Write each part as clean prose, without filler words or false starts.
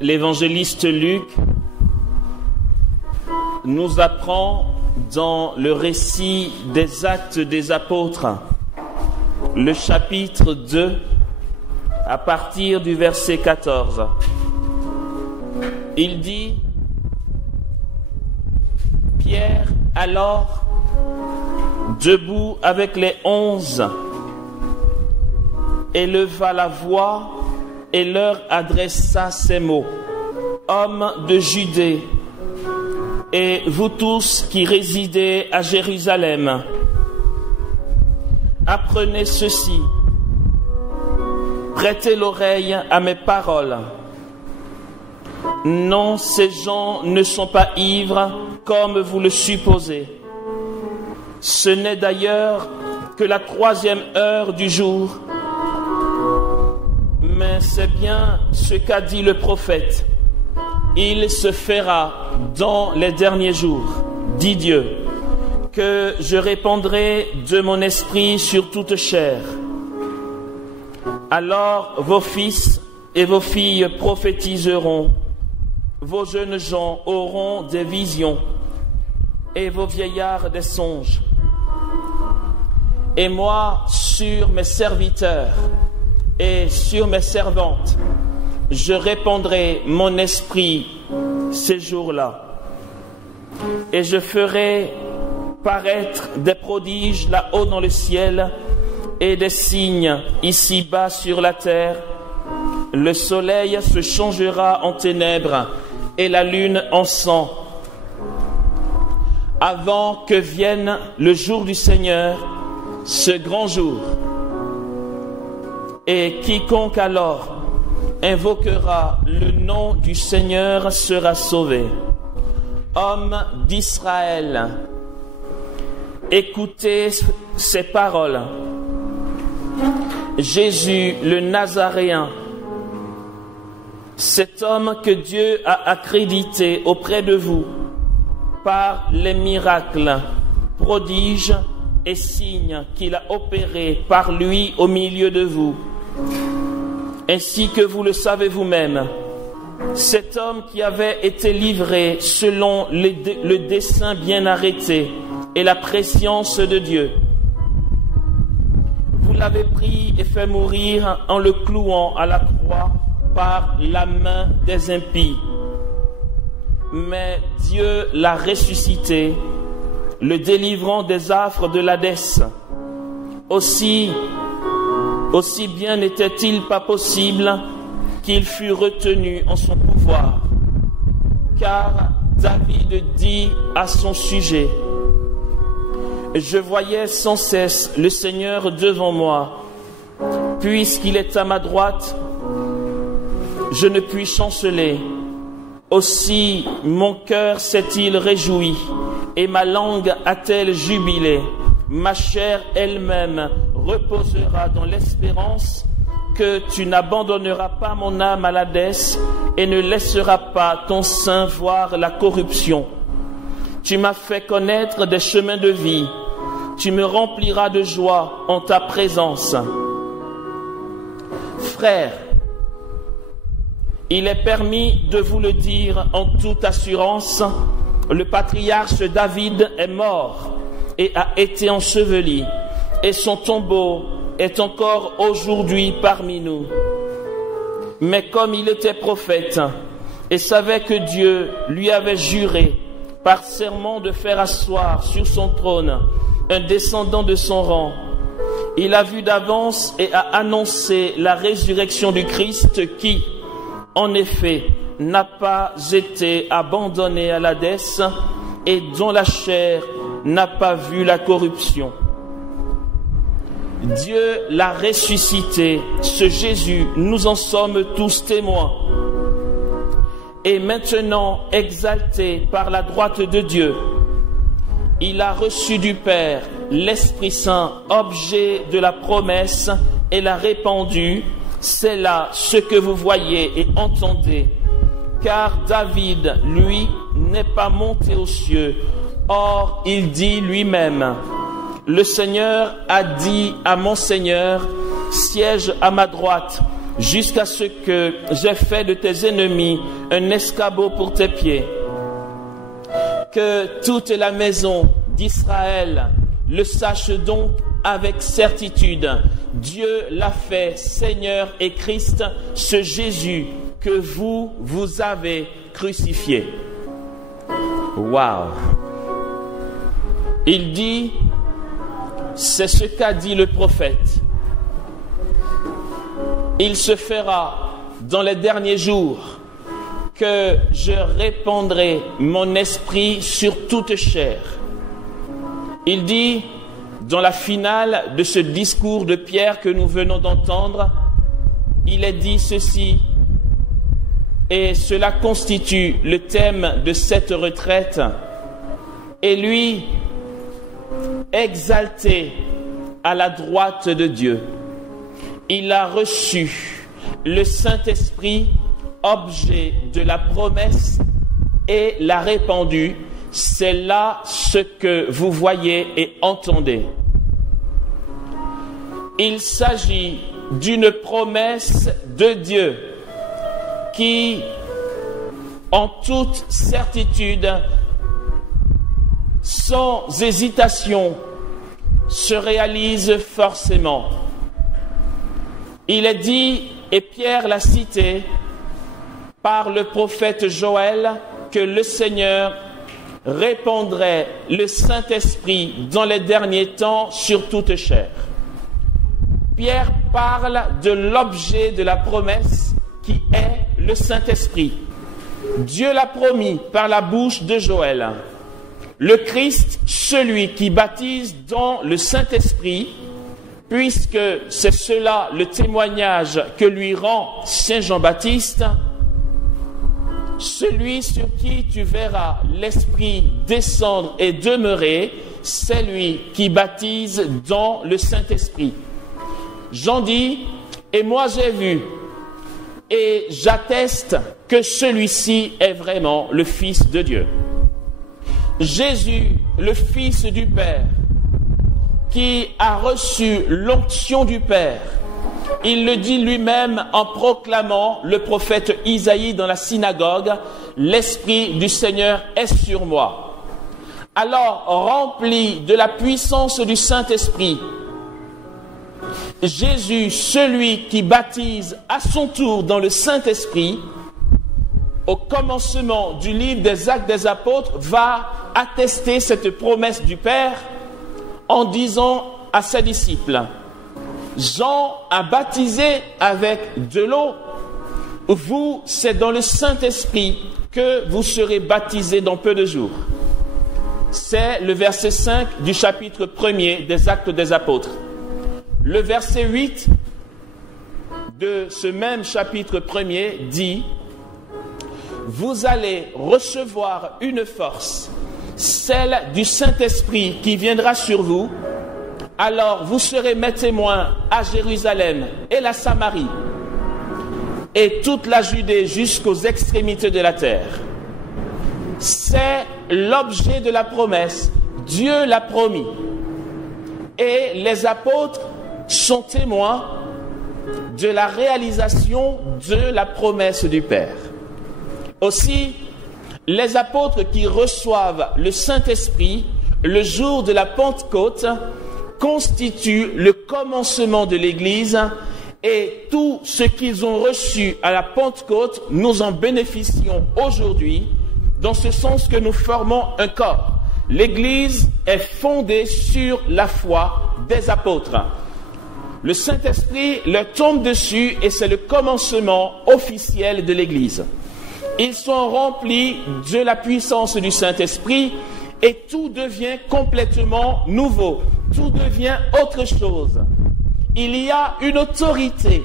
L'évangéliste Luc nous apprend dans le récit des Actes des Apôtres, le chapitre 2, à partir du verset 14. Il dit: Pierre, alors, debout avec les 11, éleva la voix et leur adressa ces mots: Hommes de Judée, et vous tous qui résidez à Jérusalem, apprenez ceci, prêtez l'oreille à mes paroles. Non, ces gens ne sont pas ivres comme vous le supposez. Ce n'est d'ailleurs que la 3e heure du jour. Mais c'est bien ce qu'a dit le prophète. Il se fera dans les derniers jours, dit Dieu, que je répandrai de mon esprit sur toute chair. Alors vos fils et vos filles prophétiseront, vos jeunes gens auront des visions, et vos vieillards des songes. Et moi, sur mes serviteurs et sur mes servantes, je répandrai mon esprit ces jours-là. Et je ferai paraître des prodiges là-haut dans le ciel et des signes ici-bas sur la terre. Le soleil se changera en ténèbres et la lune en sang, avant que vienne le jour du Seigneur, ce grand jour. Et quiconque alors invoquera le nom du Seigneur sera sauvé. Hommes d'Israël, écoutez ces paroles. Jésus le Nazaréen, cet homme que Dieu a accrédité auprès de vous par les miracles, prodiges et signes qu'il a opérés par lui au milieu de vous, ainsi que vous le savez vous-même, cet homme qui avait été livré selon le dessein bien arrêté et la prescience de Dieu. Vous l'avez pris et fait mourir en le clouant à la croix par la main des impies. Mais Dieu l'a ressuscité, le délivrant des affres de l'Hadès. Aussi bien n'était-il pas possible qu'il fût retenu en son pouvoir. Car David dit à son sujet: Je voyais sans cesse le Seigneur devant moi. Puisqu'il est à ma droite, je ne puis chanceler. Aussi mon cœur s'est-il réjoui, et ma langue a-t-elle jubilé. Ma chair elle-même reposera dans l'espérance que tu n'abandonneras pas mon âme à l'Hadès et ne laisseras pas ton sein voir la corruption. Tu m'as fait connaître des chemins de vie. Tu me rempliras de joie en ta présence. Frères, il est permis de vous le dire en toute assurance, le patriarche David est mort et a été enseveli, et son tombeau est encore aujourd'hui parmi nous. Mais comme il était prophète et savait que Dieu lui avait juré par serment de faire asseoir sur son trône un descendant de son rang, il a vu d'avance et a annoncé la résurrection du Christ qui, en effet, n'a pas été abandonné à l'Hadès et dont la chair n'a pas vu la corruption. Dieu l'a ressuscité, ce Jésus, nous en sommes tous témoins. Et maintenant, exalté par la droite de Dieu, il a reçu du Père l'Esprit Saint, objet de la promesse, et l'a répandu. C'est là ce que vous voyez et entendez. Car David, lui, n'est pas monté aux cieux. Or, il dit lui-même: Le Seigneur a dit à mon Seigneur: siège à ma droite jusqu'à ce que j'ai fait de tes ennemis un escabeau pour tes pieds. Que toute la maison d'Israël le sache donc avec certitude. Dieu l'a fait Seigneur et Christ, ce Jésus que vous avez crucifié. Waouh! Il dit, c'est ce qu'a dit le prophète. Il se fera dans les derniers jours que je répandrai mon esprit sur toute chair. Il dit, dans la finale de ce discours de Pierre que nous venons d'entendre, il est dit ceci, et cela constitue le thème de cette retraite. Et lui, exalté à la droite de Dieu, il a reçu le Saint-Esprit, objet de la promesse, et l'a répandu. C'est là ce que vous voyez et entendez. Il s'agit d'une promesse de Dieu qui, en toute certitude, sans hésitation, se réalise forcément. Il est dit, et Pierre l'a cité, par le prophète Joël, que le Seigneur répandrait le Saint-Esprit dans les derniers temps sur toute chair. Pierre parle de l'objet de la promesse qui est le Saint-Esprit. Dieu l'a promis par la bouche de Joël. Le Christ, celui qui baptise dans le Saint-Esprit, puisque c'est cela le témoignage que lui rend Saint Jean-Baptiste, celui sur qui tu verras l'Esprit descendre et demeurer, c'est lui qui baptise dans le Saint-Esprit. Jean dit, et moi j'ai vu, et j'atteste que celui-ci est vraiment le Fils de Dieu. Jésus, le Fils du Père, qui a reçu l'onction du Père, il le dit lui-même en proclamant le prophète Isaïe dans la synagogue, « L'Esprit du Seigneur est sur moi ». Alors, rempli de la puissance du Saint-Esprit, Jésus, celui qui baptise à son tour dans le Saint-Esprit, au commencement du livre des Actes des Apôtres, va attester cette promesse du Père en disant à ses disciples, Jean a baptisé avec de l'eau, vous, c'est dans le Saint-Esprit que vous serez baptisés dans peu de jours. C'est le verset 5 du chapitre 1er des Actes des Apôtres. Le verset 8 de ce même chapitre 1er dit, vous allez recevoir une force, celle du Saint-Esprit qui viendra sur vous. Alors vous serez mes témoins à Jérusalem et la Samarie et toute la Judée jusqu'aux extrémités de la terre. C'est l'objet de la promesse. Dieu l'a promis. Et les apôtres sont témoins de la réalisation de la promesse du Père. Aussi, les apôtres qui reçoivent le Saint-Esprit le jour de la Pentecôte constituent le commencement de l'Église, et tout ce qu'ils ont reçu à la Pentecôte, nous en bénéficions aujourd'hui, dans ce sens que nous formons un corps. L'Église est fondée sur la foi des apôtres. Le Saint-Esprit leur tombe dessus et c'est le commencement officiel de l'Église. Ils sont remplis de la puissance du Saint-Esprit et tout devient complètement nouveau. Tout devient autre chose. Il y a une autorité.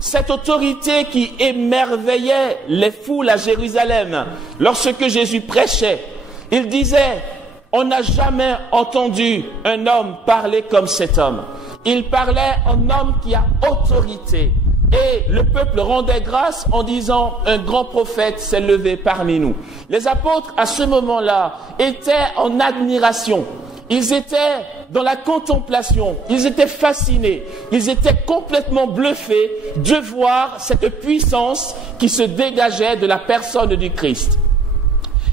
Cette autorité qui émerveillait les foules à Jérusalem lorsque Jésus prêchait. Il disait, on n'a jamais entendu un homme parler comme cet homme. Il parlait en homme qui a autorité. Et le peuple rendait grâce en disant, un grand prophète s'est levé parmi nous. Les apôtres, à ce moment-là, étaient en admiration. Ils étaient dans la contemplation, ils étaient fascinés, ils étaient complètement bluffés de voir cette puissance qui se dégageait de la personne du Christ.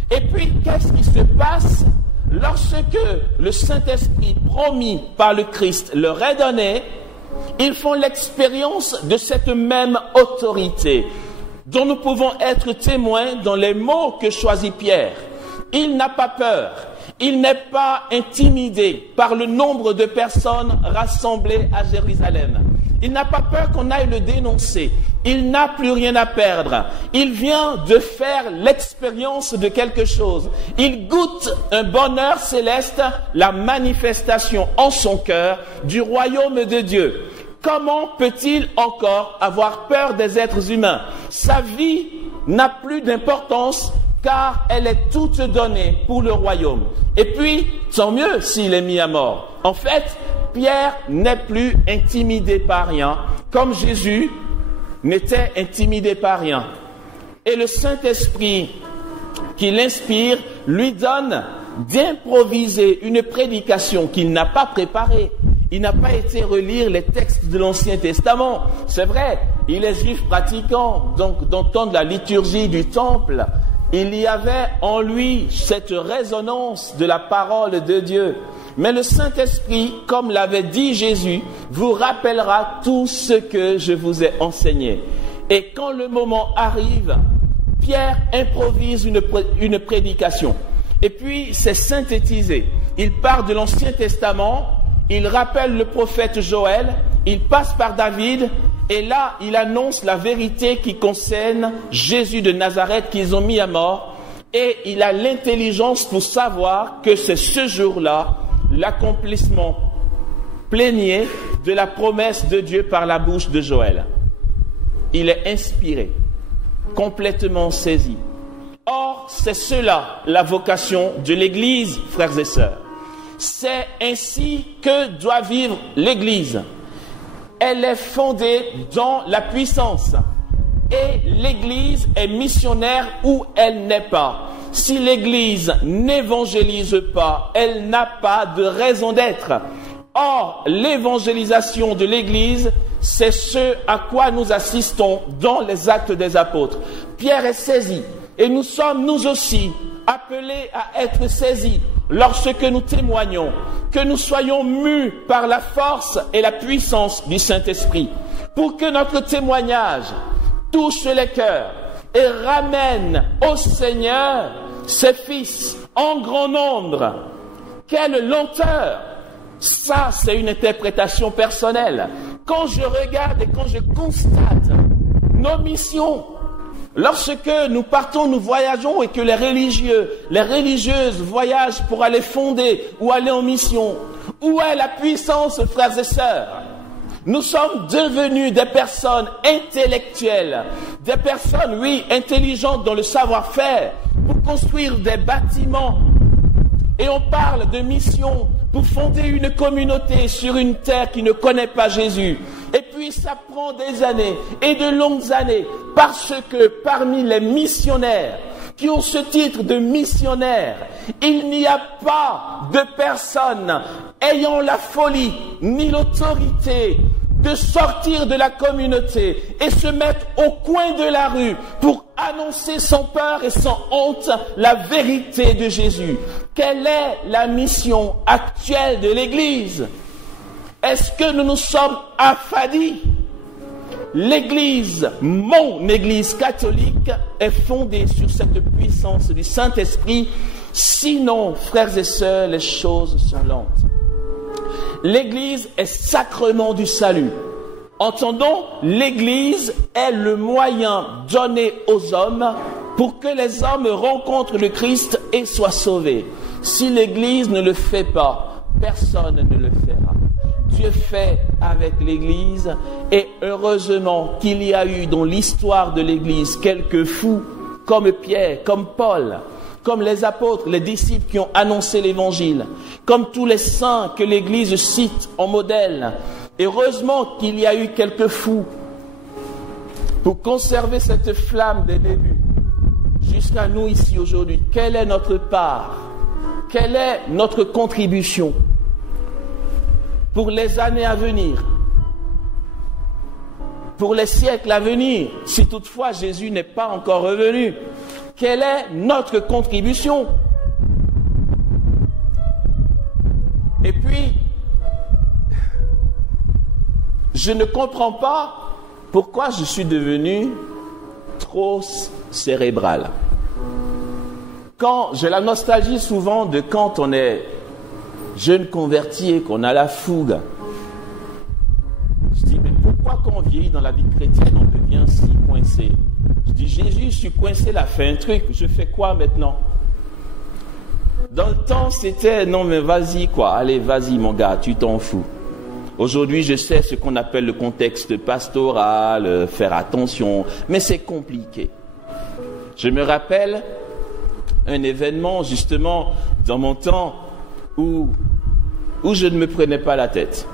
Et puis, qu'est-ce qui se passe lorsque le Saint-Esprit promis par le Christ leur est donné? Ils font l'expérience de cette même autorité dont nous pouvons être témoins dans les mots que choisit Pierre. Il n'a pas peur, il n'est pas intimidé par le nombre de personnes rassemblées à Jérusalem. Il n'a pas peur qu'on aille le dénoncer. Il n'a plus rien à perdre. Il vient de faire l'expérience de quelque chose. Il goûte un bonheur céleste, la manifestation en son cœur du royaume de Dieu. Comment peut-il encore avoir peur des êtres humains? Sa vie n'a plus d'importance car elle est toute donnée pour le royaume. Et puis, tant mieux s'il est mis à mort. En fait, Pierre n'est plus intimidé par rien, comme Jésus n'était intimidé par rien. Et le Saint-Esprit qui l'inspire lui donne d'improviser une prédication qu'il n'a pas préparée. Il n'a pas été relire les textes de l'Ancien Testament. C'est vrai, il est juif pratiquant, donc d'entendre la liturgie du temple, il y avait en lui cette résonance de la parole de Dieu. Mais le Saint-Esprit, comme l'avait dit Jésus, vous rappellera tout ce que je vous ai enseigné. Et quand le moment arrive, Pierre improvise une prédication. Et puis, c'est synthétisé. Il part de l'Ancien Testament, il rappelle le prophète Joël, il passe par David, et là, il annonce la vérité qui concerne Jésus de Nazareth qu'ils ont mis à mort. Et il a l'intelligence pour savoir que c'est ce jour-là l'accomplissement plénier de la promesse de Dieu par la bouche de Joël. Il est inspiré, complètement saisi. Or, c'est cela la vocation de l'Église, frères et sœurs. C'est ainsi que doit vivre l'Église. Elle est fondée dans la puissance. Et l'Église est missionnaire où elle n'est pas. Si l'Église n'évangélise pas, elle n'a pas de raison d'être. Or, l'évangélisation de l'Église, c'est ce à quoi nous assistons dans les Actes des Apôtres. Pierre est saisi, et nous sommes nous aussi appelés à être saisis lorsque nous témoignons, que nous soyons mus par la force et la puissance du Saint-Esprit, pour que notre témoignage touche les cœurs et ramène au Seigneur ses fils en grand nombre. Quelle lenteur! Ça, c'est une interprétation personnelle. Quand je regarde et quand je constate nos missions, lorsque nous partons, nous voyageons et que les religieux, les religieuses voyagent pour aller fonder ou aller en mission, où est la puissance, frères et sœurs? Nous sommes devenus des personnes intellectuelles, des personnes, oui, intelligentes dans le savoir-faire, pour construire des bâtiments. Et on parle de mission pour fonder une communauté sur une terre qui ne connaît pas Jésus. Et puis ça prend des années et de longues années, parce que parmi les missionnaires qui ont ce titre de missionnaire, il n'y a pas de personnes ayant la folie ni l'autorité de sortir de la communauté et se mettre au coin de la rue pour annoncer sans peur et sans honte la vérité de Jésus. Quelle est la mission actuelle de l'Église? Est-ce que nous nous sommes affadis? L'Église, mon Église catholique, est fondée sur cette puissance du Saint-Esprit. Sinon, frères et sœurs, les choses sont lentes. L'Église est sacrement du salut. Entendons, l'Église est le moyen donné aux hommes pour que les hommes rencontrent le Christ et soient sauvés. Si l'Église ne le fait pas, personne ne le fera. Dieu fait avec l'Église, et heureusement qu'il y a eu dans l'histoire de l'Église quelques fous comme Pierre, comme Paul, comme les apôtres, les disciples qui ont annoncé l'Évangile, comme tous les saints que l'Église cite en modèle. Heureusement qu'il y a eu quelques fous pour conserver cette flamme des débuts jusqu'à nous ici aujourd'hui. Quelle est notre part? Quelle est notre contribution pour les années à venir, pour les siècles à venir, si toutefois Jésus n'est pas encore revenu? Quelle est notre contribution? Et puis, je ne comprends pas pourquoi je suis devenu trop cérébral. Quand j'ai la nostalgie souvent de quand on est jeune converti et qu'on a la fougue. Je dis, mais pourquoi quand on vieillit dans la vie chrétienne, on devient si coincé? Je dis, Jésus, je suis coincé là, fais un truc, je fais quoi maintenant? Dans le temps, c'était, non mais vas-y quoi, allez vas-y mon gars, tu t'en fous. Aujourd'hui, je sais ce qu'on appelle le contexte pastoral, faire attention, mais c'est compliqué. Je me rappelle un événement justement dans mon temps où je ne me prenais pas la tête.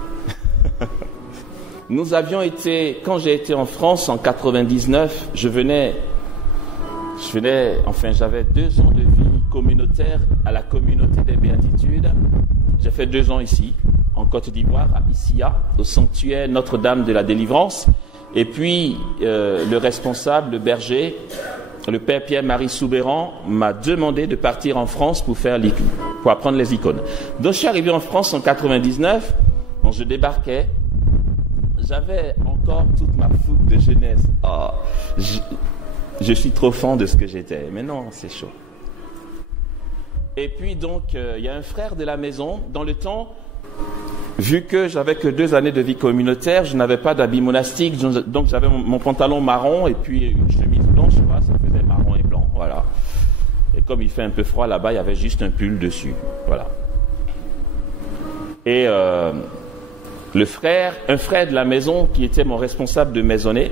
Nous avions été, quand j'ai été en France en 99, j'avais 2 ans de vie communautaire à la communauté des béatitudes. J'ai fait 2 ans ici, en Côte d'Ivoire, à Issia, au sanctuaire Notre-Dame de la Délivrance. Et puis, le responsable, le berger, le père Pierre-Marie Soubéran, m'a demandé de partir en France pour apprendre les icônes. Donc, je suis arrivé en France en 99. Quand je débarquais, j'avais encore toute ma fougue de jeunesse. Oh, je suis trop fan de ce que j'étais. Mais non, c'est chaud. Et puis donc, il y a un frère de la maison. Dans le temps, vu que j'avais que 2 années de vie communautaire, je n'avais pas d'habit monastique. Donc j'avais mon pantalon marron et puis une chemise blanche. Ça faisait marron et blanc. Voilà. Et comme il fait un peu froid là-bas, il y avait juste un pull dessus. Voilà. Et un frère de la maison qui était mon responsable de maisonnée,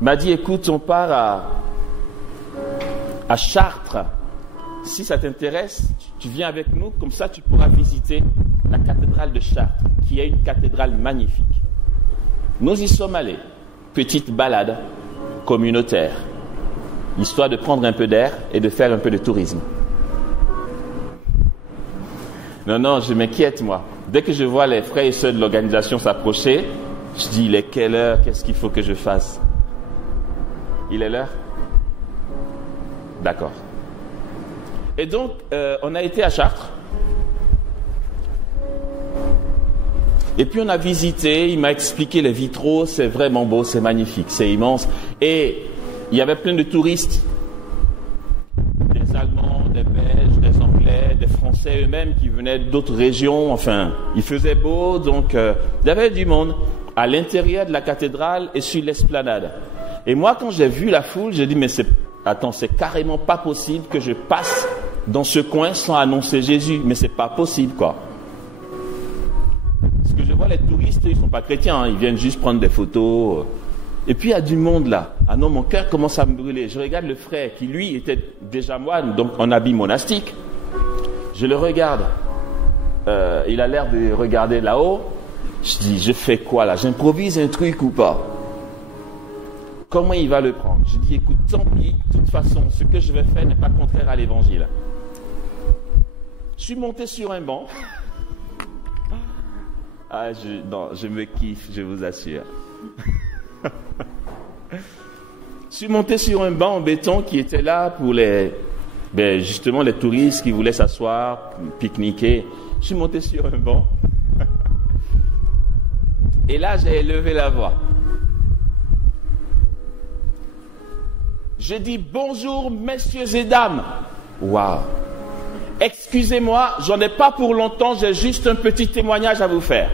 m'a dit, écoute, on part à Chartres. Si ça t'intéresse, tu viens avec nous, comme ça tu pourras visiter la cathédrale de Chartres, qui est une cathédrale magnifique. Nous y sommes allés. Petite balade communautaire, histoire de prendre un peu d'air et de faire un peu de tourisme. Non, je m'inquiète, moi. Dès que je vois les frères et sœurs de l'organisation s'approcher, je dis, il est quelle heure? Qu'est-ce qu'il faut que je fasse? Il est l'heure? D'accord. Et donc, on a été à Chartres. Et puis, on a visité, il m'a expliqué les vitraux, c'est vraiment beau, c'est magnifique, c'est immense. Et il y avait plein de touristes. Des Allemands, des Belges, des Anglais, des Français eux-mêmes qui venaient d'autres régions. Enfin, il faisait beau, donc il y avait du monde à l'intérieur de la cathédrale et sur l'esplanade. Et moi, quand j'ai vu la foule, j'ai dit, mais c'est carrément pas possible que je passe dans ce coin sans annoncer Jésus. Mais c'est pas possible, quoi. Parce que je vois les touristes, ils sont pas chrétiens, hein, ils viennent juste prendre des photos. Et puis il y a du monde là. Ah non, mon cœur commence à me brûler. Je regarde le frère qui, lui, était déjà moine, donc en habit monastique. Je le regarde. Il a l'air de regarder là-haut. Je dis, je fais quoi là? J'improvise un truc ou pas? Comment il va le prendre? Je dis, écoute, tant pis, de toute façon, ce que je vais faire n'est pas contraire à l'évangile. Je suis monté sur un banc. Je me kiffe, je vous assure. Je suis monté sur un banc en béton qui était là pour justement les touristes qui voulaient s'asseoir, pique-niquer. Je suis monté sur un banc. Et là, j'ai élevé la voix. J'ai dit, bonjour, messieurs et dames. Waouh. Excusez-moi, j'en ai pas pour longtemps, j'ai juste un petit témoignage à vous faire.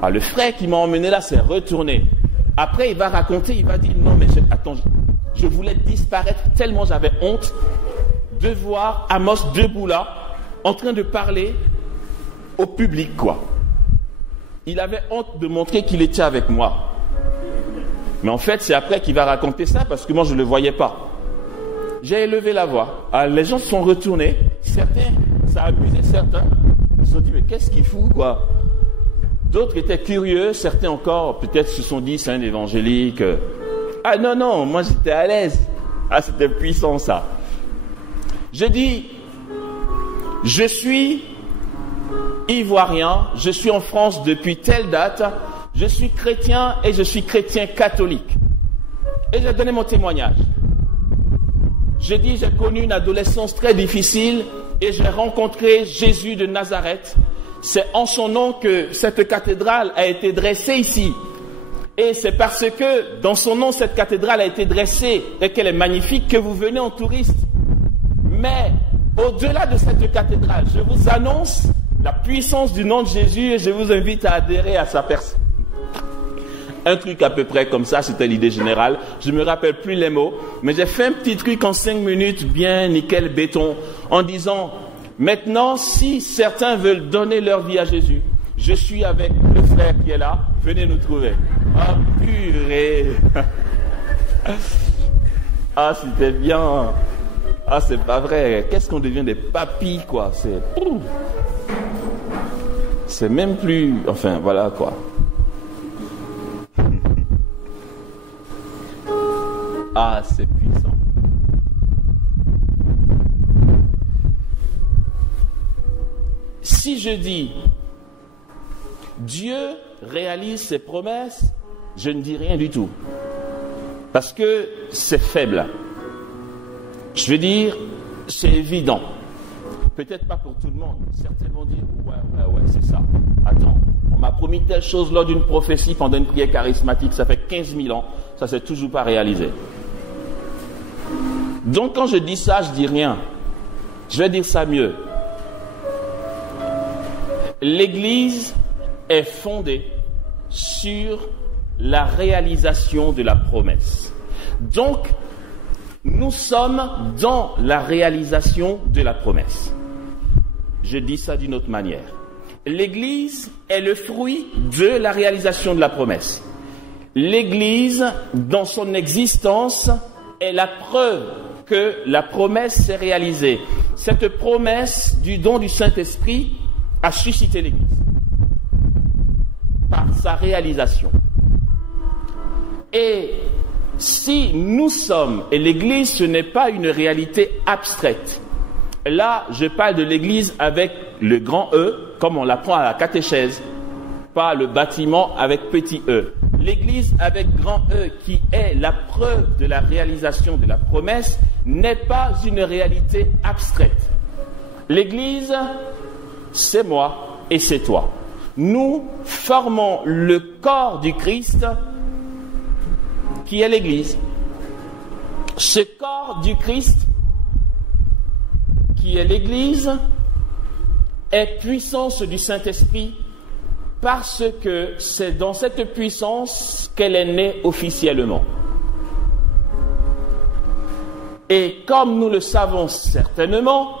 Ah, le frère qui m'a emmené là s'est retourné. Après, il va raconter, il va dire, non, mais attends, je voulais disparaître tellement j'avais honte de voir Amos debout là, en train de parler au public, quoi. Il avait honte de montrer qu'il était avec moi. Mais en fait, c'est après qu'il va raconter ça, parce que moi, je ne le voyais pas. J'ai élevé la voix. Alors, les gens se sont retournés. Certains, ça a amusé certains. Ils se sont dit, mais qu'est-ce qu'il fout, quoi? D'autres étaient curieux. Certains encore, peut-être, se sont dit, c'est un évangélique. Ah non, moi, j'étais à l'aise. Ah, c'était puissant, ça. J'ai dit, je suis ivoirien, je suis en France depuis telle date, je suis chrétien et je suis chrétien catholique. Et j'ai donné mon témoignage. J'ai dit, j'ai connu une adolescence très difficile et j'ai rencontré Jésus de Nazareth. C'est en son nom que cette cathédrale a été dressée ici. Et c'est parce que dans son nom, cette cathédrale a été dressée et qu'elle est magnifique que vous venez en touriste. Mais au-delà de cette cathédrale, je vous annonce la puissance du nom de Jésus et je vous invite à adhérer à sa personne. Un truc à peu près comme ça, c'était l'idée générale. Je ne me rappelle plus les mots, mais j'ai fait un petit truc en 5 minutes, bien nickel béton, en disant, maintenant, si certains veulent donner leur vie à Jésus, je suis avec le frère qui est là, venez nous trouver. Ah, purée. Ah, c'était bien. Ah, c'est pas vrai. Qu'est-ce qu'on devient des papis, quoi. C'est même plus... Enfin, voilà, quoi. Ah, c'est puissant. Si je dis Dieu réalise ses promesses, je ne dis rien du tout. Parce que c'est faible. Je veux dire, c'est évident. Peut-être pas pour tout le monde. Certains vont dire, ouais, c'est ça. Attends, on m'a promis telle chose lors d'une prophétie pendant une prière charismatique, ça fait 15 000 ans, ça s'est toujours pas réalisé. Donc quand je dis ça, je dis rien. Je vais dire ça mieux. L'Église est fondée sur la réalisation de la promesse. Donc, nous sommes dans la réalisation de la promesse. Je dis ça d'une autre manière. L'Église est le fruit de la réalisation de la promesse. L'Église, dans son existence, est la preuve que la promesse s'est réalisée. Cette promesse du don du Saint-Esprit a suscité l'Église par sa réalisation. Et si nous sommes, et l'Église, ce n'est pas une réalité abstraite. Là, je parle de l'Église avec le grand E, comme on l'apprend à la catéchèse, pas le bâtiment avec petit e. L'Église avec grand E, qui est la preuve de la réalisation de la promesse, n'est pas une réalité abstraite. L'Église, c'est moi et c'est toi. Nous formons le corps du Christ, qui est l'Église. Ce corps du Christ, qui est l'Église, est puissance du Saint-Esprit, parce que c'est dans cette puissance qu'elle est née officiellement. Et comme nous le savons certainement,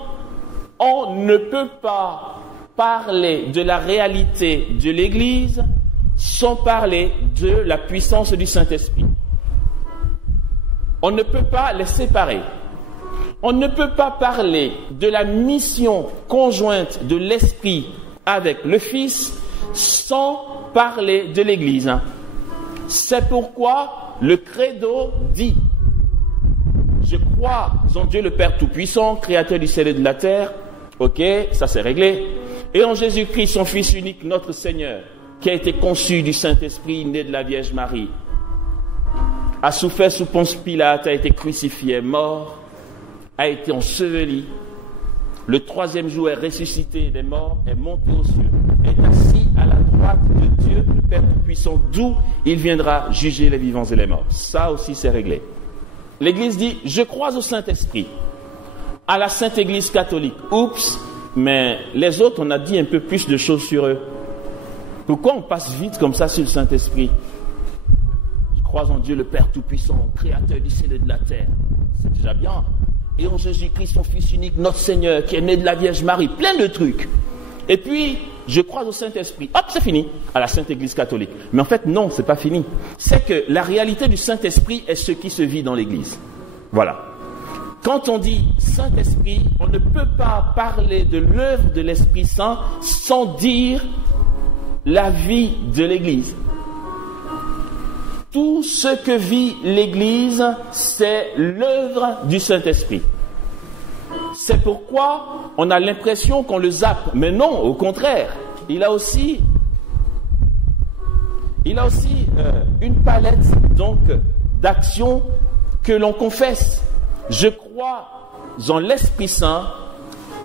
on ne peut pas parler de la réalité de l'Église sans parler de la puissance du Saint-Esprit. On ne peut pas les séparer. On ne peut pas parler de la mission conjointe de l'Esprit avec le Fils sans parler de l'Église. C'est pourquoi le credo dit: je crois en Dieu le Père Tout-Puissant, créateur du ciel et de la terre. Ok, ça c'est réglé. Et en Jésus-Christ, son Fils unique, notre Seigneur, qui a été conçu du Saint-Esprit, né de la Vierge Marie, a souffert sous Ponce Pilate, a été crucifié, mort, a été enseveli. Le 3e jour est ressuscité des morts, est monté aux cieux, est assis à la droite de Dieu, le Père Tout-Puissant, d'où il viendra juger les vivants et les morts. Ça aussi c'est réglé. L'Église dit: je crois au Saint-Esprit, à la Sainte Église catholique. Oups, mais les autres, on a dit un peu plus de choses sur eux. Pourquoi on passe vite comme ça sur le Saint-Esprit? Je crois en Dieu le Père Tout-Puissant, créateur du ciel et de la terre. C'est déjà bien. Et en Jésus-Christ, son Fils unique, notre Seigneur, qui est né de la Vierge Marie. Plein de trucs. Et puis, je crois au Saint-Esprit. Hop, c'est fini. À la Sainte Église catholique. Mais en fait, non, c'est pas fini. C'est que la réalité du Saint-Esprit est ce qui se vit dans l'Église. Voilà. Quand on dit Saint-Esprit, on ne peut pas parler de l'œuvre de l'Esprit Saint sans dire la vie de l'Église. Tout ce que vit l'Église, c'est l'œuvre du Saint-Esprit. C'est pourquoi on a l'impression qu'on le zappe. Mais non, au contraire, il a aussi une palette donc d'actions que l'on confesse. Je crois en l'Esprit Saint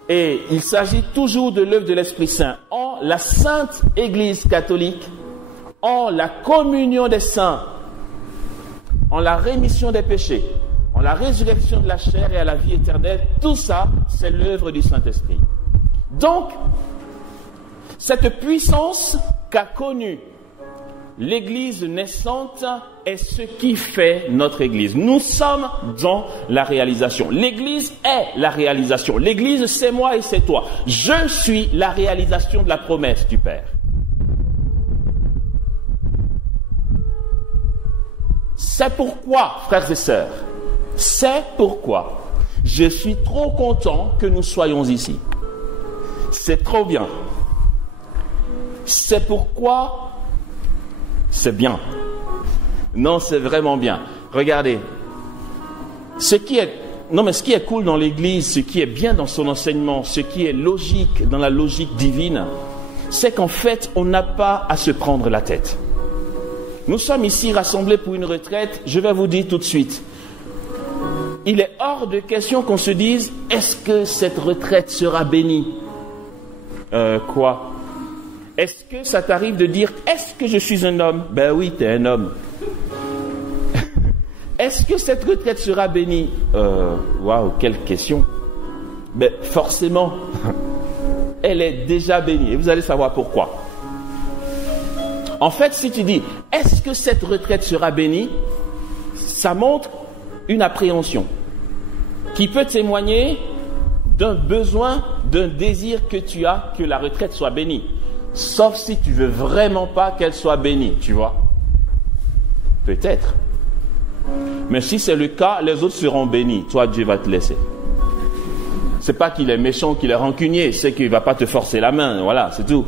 et il s'agit toujours de l'œuvre de l'Esprit Saint en la Sainte Église catholique, en la communion des saints, en la rémission des péchés, en la résurrection de la chair et à la vie éternelle. Tout ça, c'est l'œuvre du Saint-Esprit. Donc, cette puissance qu'a connue l'Église naissante est ce qui fait notre Église. Nous sommes dans la réalisation. L'Église est la réalisation. L'Église, c'est moi et c'est toi. Je suis la réalisation de la promesse du Père. C'est pourquoi, frères et sœurs, c'est pourquoi je suis trop content que nous soyons ici. C'est trop bien. C'est pourquoi c'est bien. Non, c'est vraiment bien. Regardez. Ce qui est cool dans l'Église, ce qui est bien dans son enseignement, ce qui est logique dans la logique divine, c'est qu'en fait, on n'a pas à se prendre la tête. Nous sommes ici rassemblés pour une retraite. Je vais vous dire tout de suite. Il est hors de question qu'on se dise, est-ce que cette retraite sera bénie ? Quoi ? Est-ce que ça t'arrive de dire, est-ce que je suis un homme ? Ben oui, tu es un homme. Est-ce que cette retraite sera bénie ? Waouh, quelle question. Ben forcément, elle est déjà bénie. Et vous allez savoir pourquoi. En fait, si tu dis, est-ce que cette retraite sera bénie ? Ça montre une appréhension qui peut témoigner d'un besoin, d'un désir que tu as que la retraite soit bénie. Sauf si tu veux vraiment pas qu'elle soit bénie, tu vois. Peut-être. Mais si c'est le cas, les autres seront bénis. Toi, Dieu va te laisser. C'est pas qu'il est méchant, qu'il est rancunier, c'est qu'il va pas te forcer la main. Voilà, c'est tout.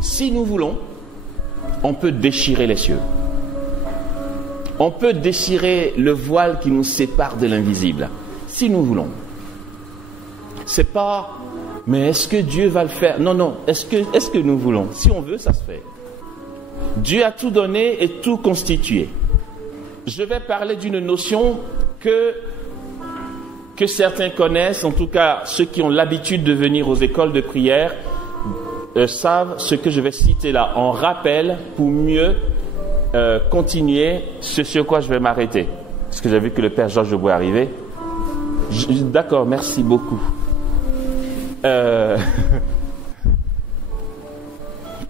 Si nous voulons, on peut déchirer les cieux. On peut déchirer le voile qui nous sépare de l'invisible. Si nous voulons. C'est pas, mais est-ce que Dieu va le faire ? Non. Est-ce que nous voulons ? Si on veut, ça se fait. Dieu a tout donné et tout constitué. Je vais parler d'une notion que certains connaissent, en tout cas ceux qui ont l'habitude de venir aux écoles de prière, savent ce que je vais citer là en rappel pour mieux continuer ce sur quoi je vais m'arrêter. Parce que j'ai vu que le Père Georges Bois est arrivé. D'accord, merci beaucoup.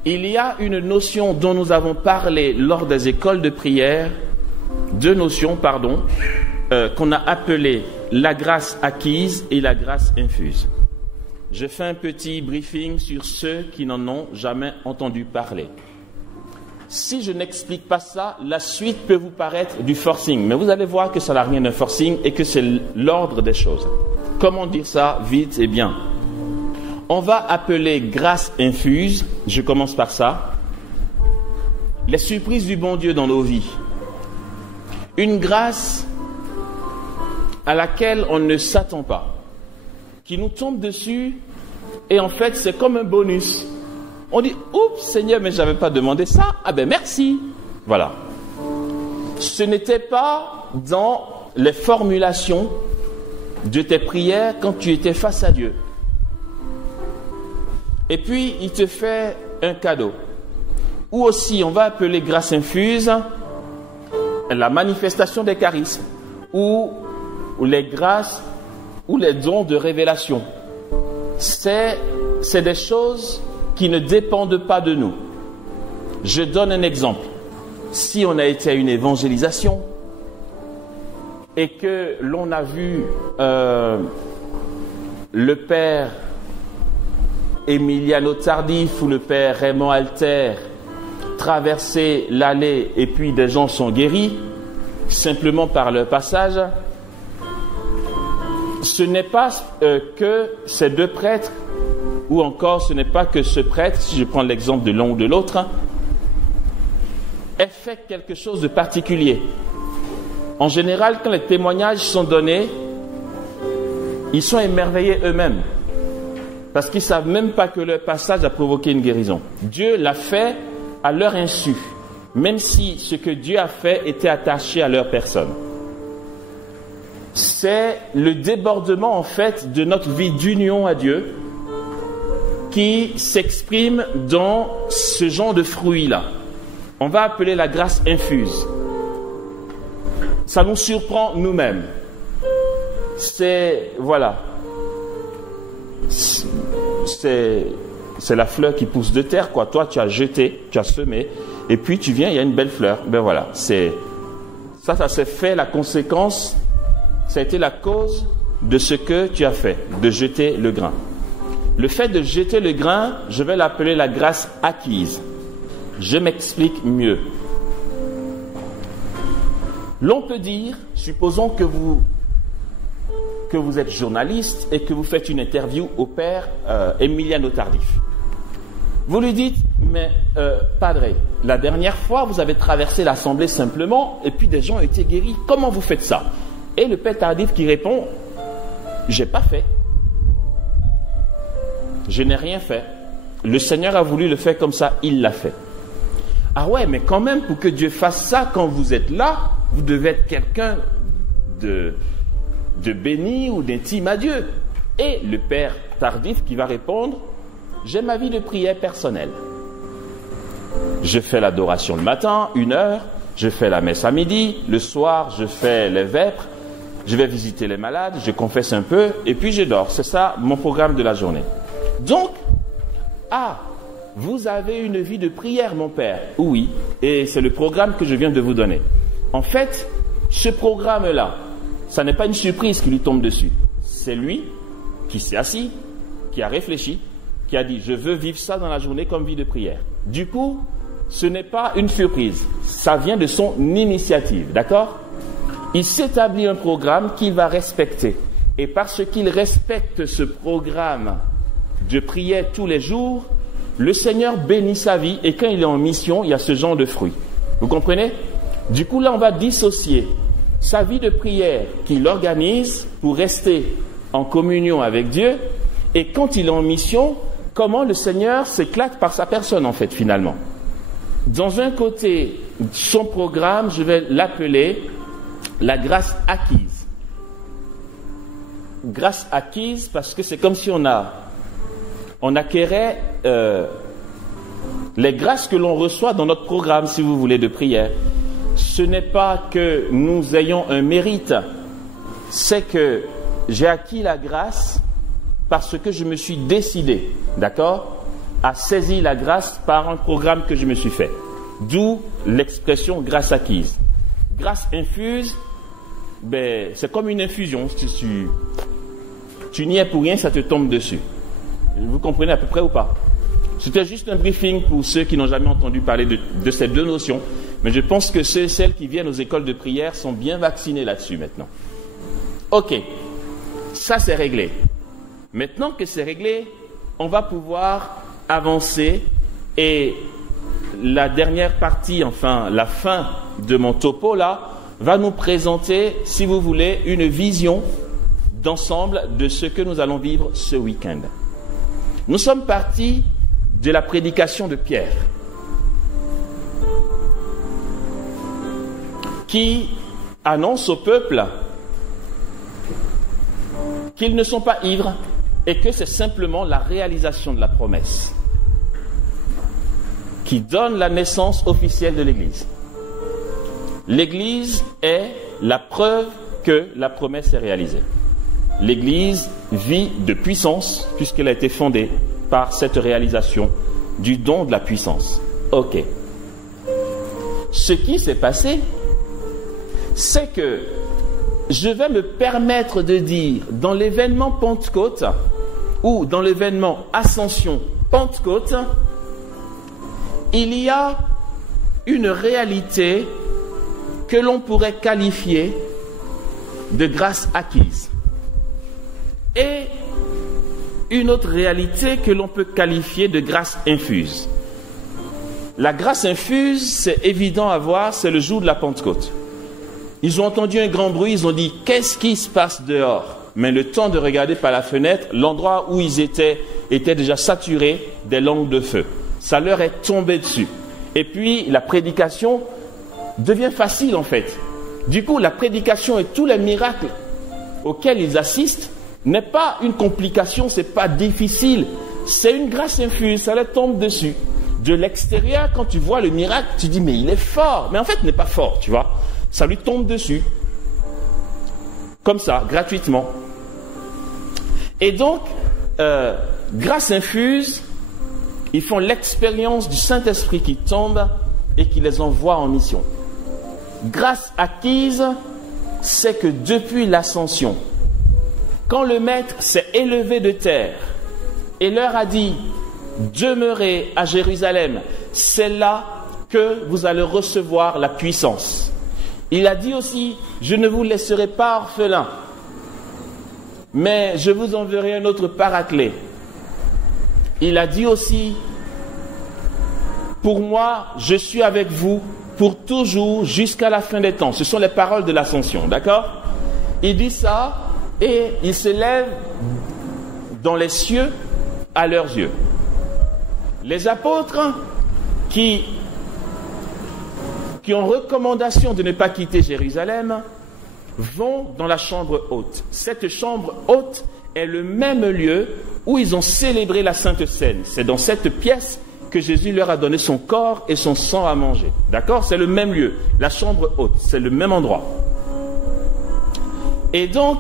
Il y a une notion dont nous avons parlé lors des écoles de prière, deux notions, qu'on a appelées la grâce acquise et la grâce infuse. Je fais un petit briefing sur ceux qui n'en ont jamais entendu parler. Si je n'explique pas ça, la suite peut vous paraître du forcing, mais vous allez voir que ça n'a rien d'un forcing et que c'est l'ordre des choses. Comment dire ça vite et bien ? On va appeler grâce infuse, je commence par ça, les surprises du bon Dieu dans nos vies. Une grâce à laquelle on ne s'attend pas, qui nous tombe dessus et en fait c'est comme un bonus. On dit, oups Seigneur, mais je n'avais pas demandé ça, ah ben merci. Voilà. Ce n'était pas dans les formulations de tes prières quand tu étais face à Dieu. Et puis, il te fait un cadeau. Ou aussi, on va appeler grâce infuse la manifestation des charismes ou les grâces ou les dons de révélation. C'est des choses qui ne dépendent pas de nous. Je donne un exemple. Si on a été à une évangélisation et que l'on a vu le Père Emiliano Tardif ou le Père Raymond Alter traverser l'allée et puis des gens sont guéris simplement par leur passage, ce n'est pas que ces deux prêtres ou encore ce n'est pas que ce prêtre, si je prends l'exemple de l'un ou de l'autre, ait fait quelque chose de particulier. En général, quand les témoignages sont donnés, ils sont émerveillés eux-mêmes. Parce qu'ils ne savent même pas que leur passage a provoqué une guérison. Dieu l'a fait à leur insu, même si ce que Dieu a fait était attaché à leur personne. C'est le débordement, en fait, de notre vie d'union à Dieu qui s'exprime dans ce genre de fruits-là. On va appeler la grâce infuse. Ça nous surprend nous-mêmes. C'est la fleur qui pousse de terre, quoi. Toi, tu as jeté, tu as semé, et puis tu viens, il y a une belle fleur. Ben voilà, ça s'est fait, la conséquence, ça a été la cause de ce que tu as fait, de jeter le grain. Le fait de jeter le grain, je vais l'appeler la grâce acquise. Je m'explique mieux. L'on peut dire, supposons que vous êtes journaliste et que vous faites une interview au père Emiliano Tardif. Vous lui dites, mais Padre, la dernière fois, vous avez traversé l'assemblée simplement et puis des gens ont été guéris. Comment vous faites ça? Et le père Tardif qui répond, j'ai pas fait. Je n'ai rien fait. Le Seigneur a voulu le faire comme ça, il l'a fait. Ah ouais, mais quand même, pour que Dieu fasse ça quand vous êtes là, vous devez être quelqu'un de béni ou d'intime à Dieu. Et le père Tardif qui va répondre, j'ai ma vie de prière personnelle. Je fais l'adoration le matin, 1 heure, je fais la messe à midi, le soir, je fais les vêpres, je vais visiter les malades, je confesse un peu, et puis je dors. C'est ça mon programme de la journée. Donc, vous avez une vie de prière, mon père. Oui, et c'est le programme que je viens de vous donner. En fait, ce programme-là, ça n'est pas une surprise qui lui tombe dessus. C'est lui qui s'est assis, qui a réfléchi, qui a dit « Je veux vivre ça dans la journée comme vie de prière ». Du coup, ce n'est pas une surprise. Ça vient de son initiative, d'accord? Il s'établit un programme qu'il va respecter. Et parce qu'il respecte ce programme de prière tous les jours, le Seigneur bénit sa vie et quand il est en mission, il y a ce genre de fruits. Vous comprenez? Du coup, là, on va dissocier sa vie de prière qu'il organise pour rester en communion avec Dieu et quand il est en mission, comment le Seigneur s'éclate par sa personne, en fait, finalement. Dans un côté, son programme, je vais l'appeler la grâce acquise. Grâce acquise parce que c'est comme si on acquérait les grâces que l'on reçoit dans notre programme, si vous voulez, de prière. Ce n'est pas que nous ayons un mérite, c'est que j'ai acquis la grâce parce que je me suis décidé, d'accord, à saisir la grâce par un programme que je me suis fait. D'où l'expression grâce acquise. Grâce infuse, c'est comme une infusion. Tu n'y es pour rien, ça te tombe dessus. Vous comprenez à peu près ou pas? C'était juste un briefing pour ceux qui n'ont jamais entendu parler de ces deux notions. Mais je pense que ceux et celles qui viennent aux écoles de prière sont bien vaccinés là-dessus maintenant. Ok, ça c'est réglé. Maintenant que c'est réglé, on va pouvoir avancer et la dernière partie, enfin la fin de mon topo là, va nous présenter, si vous voulez, une vision d'ensemble de ce que nous allons vivre ce week-end. Nous sommes partis de la prédication de Pierre, qui annonce au peuple qu'ils ne sont pas ivres et que c'est simplement la réalisation de la promesse qui donne la naissance officielle de l'Église. L'Église est la preuve que la promesse est réalisée. L'Église vit de puissance puisqu'elle a été fondée par cette réalisation du don de la puissance. Ok. Ce qui s'est passé, c'est que je vais me permettre de dire dans l'événement Pentecôte ou dans l'événement Ascension Pentecôte, il y a une réalité que l'on pourrait qualifier de grâce acquise et une autre réalité que l'on peut qualifier de grâce infuse. La grâce infuse, c'est évident à voir, c'est le jour de la Pentecôte. Ils ont entendu un grand bruit, ils ont dit « Qu'est-ce qui se passe dehors ?» Mais le temps de regarder par la fenêtre, l'endroit où ils étaient était déjà saturé des langues de feu. Ça leur est tombé dessus. Et puis, la prédication devient facile en fait. Du coup, la prédication et tous les miracles auxquels ils assistent n'est pas une complication, c'est pas difficile. C'est une grâce infuse, ça leur tombe dessus. De l'extérieur, quand tu vois le miracle, tu dis mais il est fort. Mais en fait, il n'est pas fort, tu vois. Ça lui tombe dessus. Comme ça, gratuitement. Et donc, grâce infuse, ils font l'expérience du Saint-Esprit qui tombe et qui les envoie en mission. Grâce acquise, c'est que depuis l'ascension, quand le Maître s'est élevé de terre et leur a dit « Demeurez à Jérusalem, c'est là que vous allez recevoir la puissance ». Il a dit aussi « Je ne vous laisserai pas orphelins, mais je vous enverrai un autre paraclet ». Il a dit aussi « Pour moi, je suis avec vous pour toujours jusqu'à la fin des temps ». Ce sont les paroles de l'ascension, d'accord? Il dit ça et il se lève dans les cieux à leurs yeux. Les apôtres qui ont recommandation de ne pas quitter Jérusalem vont dans la chambre haute. Cette chambre haute est le même lieu où ils ont célébré la Sainte Seine. C'est dans cette pièce que Jésus leur a donné son corps et son sang à manger. D'accord? C'est le même lieu. La chambre haute, c'est le même endroit. Et donc,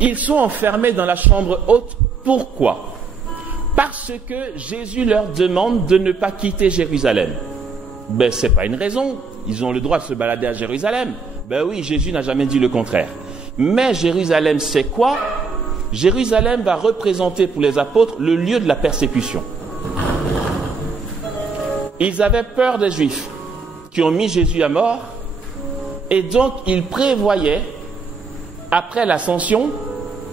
ils sont enfermés dans la chambre haute. Pourquoi? Parce que Jésus leur demande de ne pas quitter Jérusalem. Ben, ce n'est pas une raison. Ils ont le droit de se balader à Jérusalem. Ben oui, Jésus n'a jamais dit le contraire. Mais Jérusalem, c'est quoi? Jérusalem va représenter pour les apôtres le lieu de la persécution. Ils avaient peur des Juifs qui ont mis Jésus à mort. Et donc, ils prévoyaient, après l'ascension,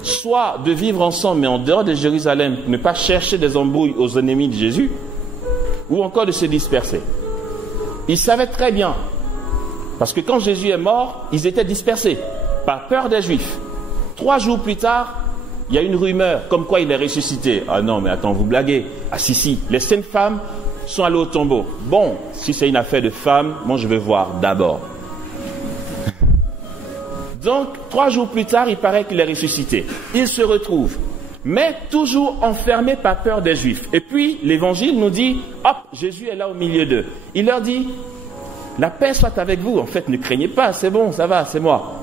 soit de vivre ensemble, mais en dehors de Jérusalem, ne pas chercher des embrouilles aux ennemis de Jésus, ou encore de se disperser. Ils savaient très bien, parce que quand Jésus est mort, ils étaient dispersés, par peur des Juifs. 3 jours plus tard, il y a une rumeur, comme quoi il est ressuscité. Ah non, mais attends, vous blaguez. Ah si, les 5 femmes sont allées au tombeau. Bon, si c'est une affaire de femmes, moi je veux voir d'abord. Donc, 3 jours plus tard, il paraît qu'il est ressuscité. Il se retrouve, mais toujours enfermé par peur des Juifs. Et puis, l'Évangile nous dit, hop, Jésus est là au milieu d'eux. Il leur dit, la paix soit avec vous. En fait, ne craignez pas, c'est bon, ça va, c'est moi.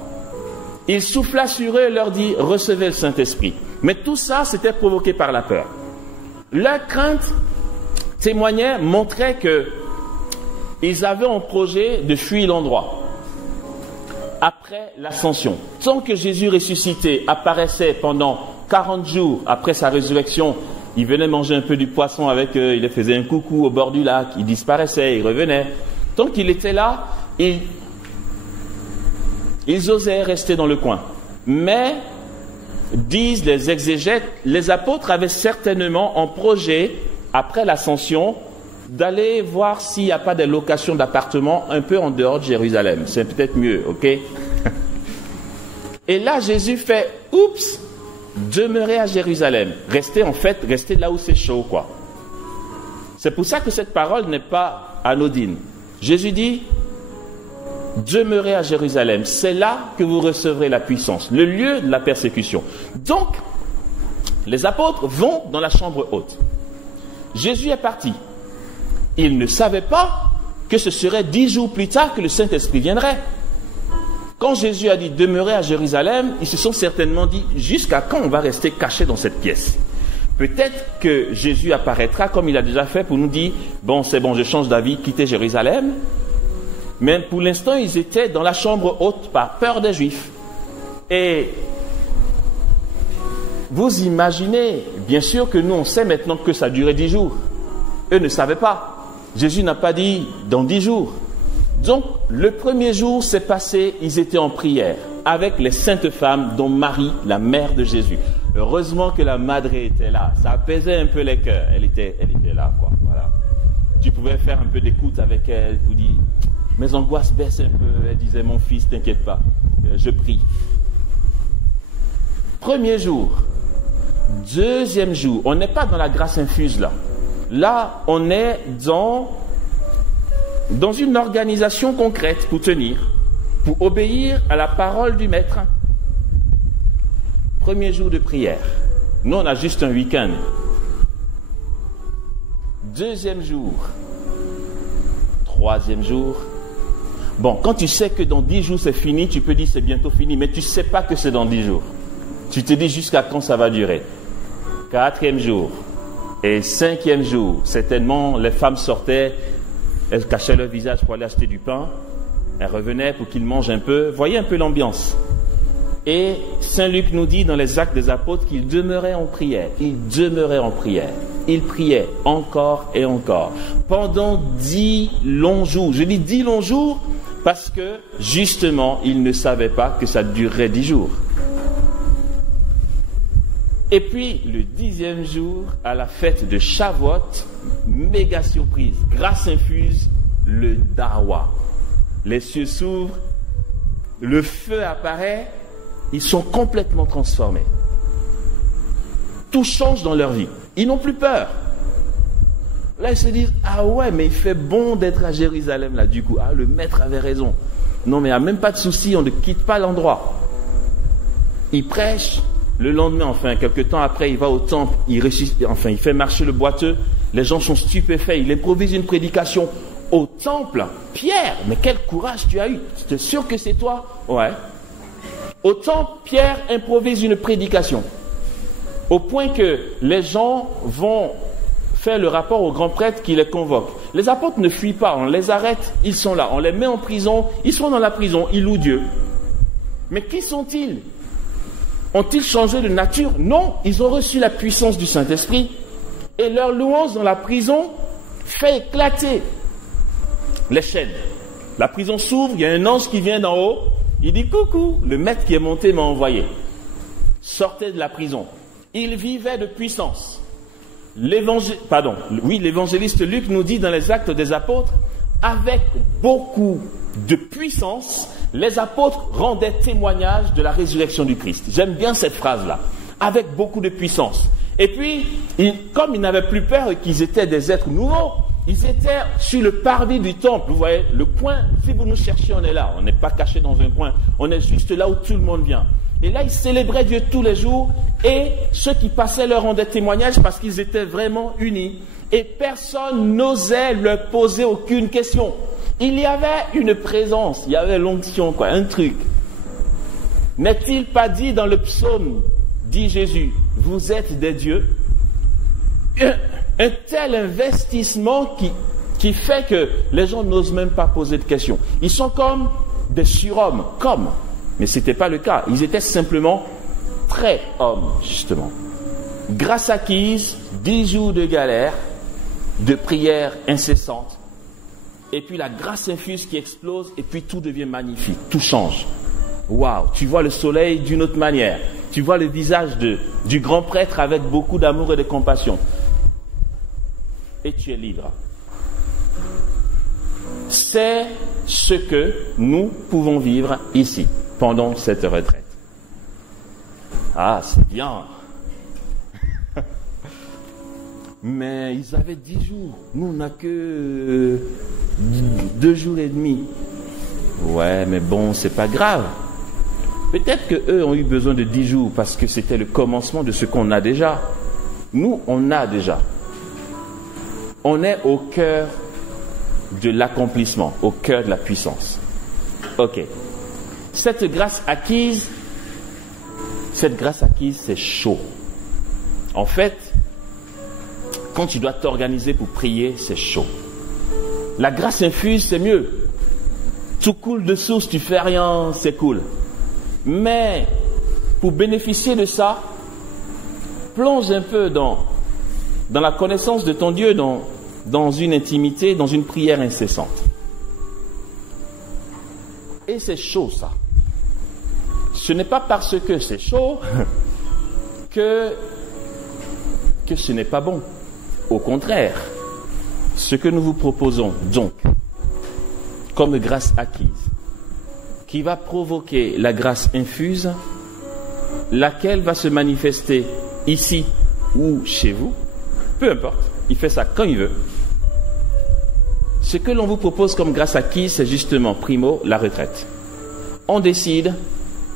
Il souffla sur eux et leur dit, recevez le Saint-Esprit. Mais tout ça, c'était provoqué par la peur. Leur crainte témoignait, montrait qu'ils avaient en projet de fuir l'endroit. Après l'ascension, tant que Jésus ressuscité apparaissait pendant 40 jours après sa résurrection, il venait manger un peu du poisson avec eux, il les faisait un coucou au bord du lac, il disparaissait, il revenait. Tant qu'il était là, ils osaient rester dans le coin. Mais, disent les exégètes, les apôtres avaient certainement en projet, après l'ascension, d'aller voir s'il n'y a pas des locations d'appartements un peu en dehors de Jérusalem. C'est peut-être mieux, ok? Et là, Jésus fait, oups, demeurez à Jérusalem. Restez là où c'est chaud, quoi. C'est pour ça que cette parole n'est pas anodine. Jésus dit, demeurez à Jérusalem. C'est là que vous recevrez la puissance, le lieu de la persécution. Donc, les apôtres vont dans la chambre haute. Jésus est parti. Ils ne savaient pas que ce serait 10 jours plus tard que le Saint-Esprit viendrait. Quand Jésus a dit « Demeurez à Jérusalem », ils se sont certainement dit « Jusqu'à quand on va rester caché dans cette pièce ?» Peut-être que Jésus apparaîtra comme il a déjà fait pour nous dire « Bon, c'est bon, je change d'avis, quittez Jérusalem ». Mais pour l'instant, ils étaient dans la chambre haute par peur des Juifs. Et vous imaginez, bien sûr que nous, on sait maintenant que ça durait 10 jours. Eux ne savaient pas. Jésus n'a pas dit dans 10 jours. Donc, le premier jour s'est passé, ils étaient en prière avec les saintes femmes, dont Marie, la mère de Jésus. Heureusement que la Madre était là. Ça apaisait un peu les cœurs. Elle était là, quoi. Voilà. Tu pouvais faire un peu d'écoute avec elle pour dire, Mes angoisses baissent un peu. Elle disait, mon fils, t'inquiète pas, je prie. Premier jour. Deuxième jour. On n'est pas dans la grâce infuse là. Là, on est dans une organisation concrète pour tenir, pour obéir à la parole du maître. Premier jour de prière. Nous, on a juste un week-end. Deuxième jour. Troisième jour. Bon, quand tu sais que dans 10 jours c'est fini, tu peux dire c'est bientôt fini, mais tu ne sais pas que c'est dans 10 jours. Tu te dis jusqu'à quand ça va durer. Quatrième jour. Et cinquième jour, certainement, les femmes sortaient, elles cachaient leur visage pour aller acheter du pain. Elles revenaient pour qu'ils mangent un peu. Voyez un peu l'ambiance. Et Saint Luc nous dit dans les Actes des Apôtres qu'il demeurait en prière. Il demeurait en prière. Il priait encore et encore. Pendant 10 longs jours. Je dis 10 longs jours parce que, justement, il ne savait pas que ça durerait 10 jours. Et puis, le 10e jour, à la fête de Shavuot, méga surprise, grâce infuse, le Dawa. Les cieux s'ouvrent, le feu apparaît, ils sont complètement transformés. Tout change dans leur vie. Ils n'ont plus peur. Là, ils se disent, ah ouais, mais il fait bon d'être à Jérusalem, là, du coup. Ah, le maître avait raison. Non, mais il n'y a même pas de souci, on ne quitte pas l'endroit. Il prêche. Le lendemain, enfin, quelques temps après, il va au temple, il fait marcher le boiteux, les gens sont stupéfaits, il improvise une prédication au temple. Pierre, mais quel courage tu as eu, tu es sûr que c'est toi? Ouais. Au temple, Pierre improvise une prédication, au point que les gens vont faire le rapport au grand prêtre qui les convoque. Les apôtres ne fuient pas, on les arrête, ils sont là, on les met en prison, ils sont dans la prison, ils louent Dieu. Mais qui sont-ils? Ont-ils changé de nature? Non, ils ont reçu la puissance du Saint-Esprit et leur louange dans la prison fait éclater les chaînes. La prison s'ouvre, il y a un ange qui vient d'en haut, il dit coucou, le maître qui est monté m'a envoyé. Sortez de la prison. Il vivait de puissance. L'évangéliste Luc nous dit dans les Actes des Apôtres, avec beaucoup de puissance, les apôtres rendaient témoignage de la résurrection du Christ. J'aime bien cette phrase-là. Avec beaucoup de puissance. Et puis, comme ils n'avaient plus peur et qu'ils étaient des êtres nouveaux, ils étaient sur le parvis du temple. Vous voyez, le coin, si vous nous cherchez, on est là. On n'est pas caché dans un coin. On est juste là où tout le monde vient. Et là, ils célébraient Dieu tous les jours. Et ceux qui passaient leur rendaient témoignage parce qu'ils étaient vraiment unis. Et personne n'osait leur poser aucune question. Il y avait une présence, il y avait l'onction, un truc. N'est-il pas dit dans le psaume, dit Jésus, vous êtes des dieux? Un tel investissement qui fait que les gens n'osent même pas poser de questions. Ils sont comme des surhommes, mais ce n'était pas le cas. Ils étaient simplement très hommes, justement. Grâce acquise, 10 jours de galère, de prière incessante, et puis la grâce infuse qui explose, et puis tout devient magnifique, tout change. Waouh, tu vois le soleil d'une autre manière, tu vois le visage du grand prêtre avec beaucoup d'amour et de compassion, et tu es libre. C'est ce que nous pouvons vivre ici, pendant cette retraite. Ah, c'est bien. Mais ils avaient 10 jours. Nous, on n'a que 2 jours et demi. Ouais, mais bon, c'est pas grave. Peut-être qu'eux ont eu besoin de 10 jours parce que c'était le commencement de ce qu'on a déjà. Nous, on a déjà. On est au cœur de l'accomplissement, au cœur de la puissance. Ok. Cette grâce acquise, c'est chaud. En fait, quand tu dois t'organiser pour prier, c'est chaud. La grâce infuse, c'est mieux. Tout coule de source, tu fais rien, c'est cool. Mais pour bénéficier de ça, plonge un peu dans la connaissance de ton Dieu, dans une intimité, dans une prière incessante. Et c'est chaud, ça. Ce n'est pas parce que c'est chaud que ce n'est pas bon. Au contraire, ce que nous vous proposons, donc, comme grâce acquise, qui va provoquer la grâce infuse, laquelle va se manifester ici ou chez vous, peu importe, il fait ça quand il veut. Ce que l'on vous propose comme grâce acquise, c'est justement, primo, la retraite. On décide,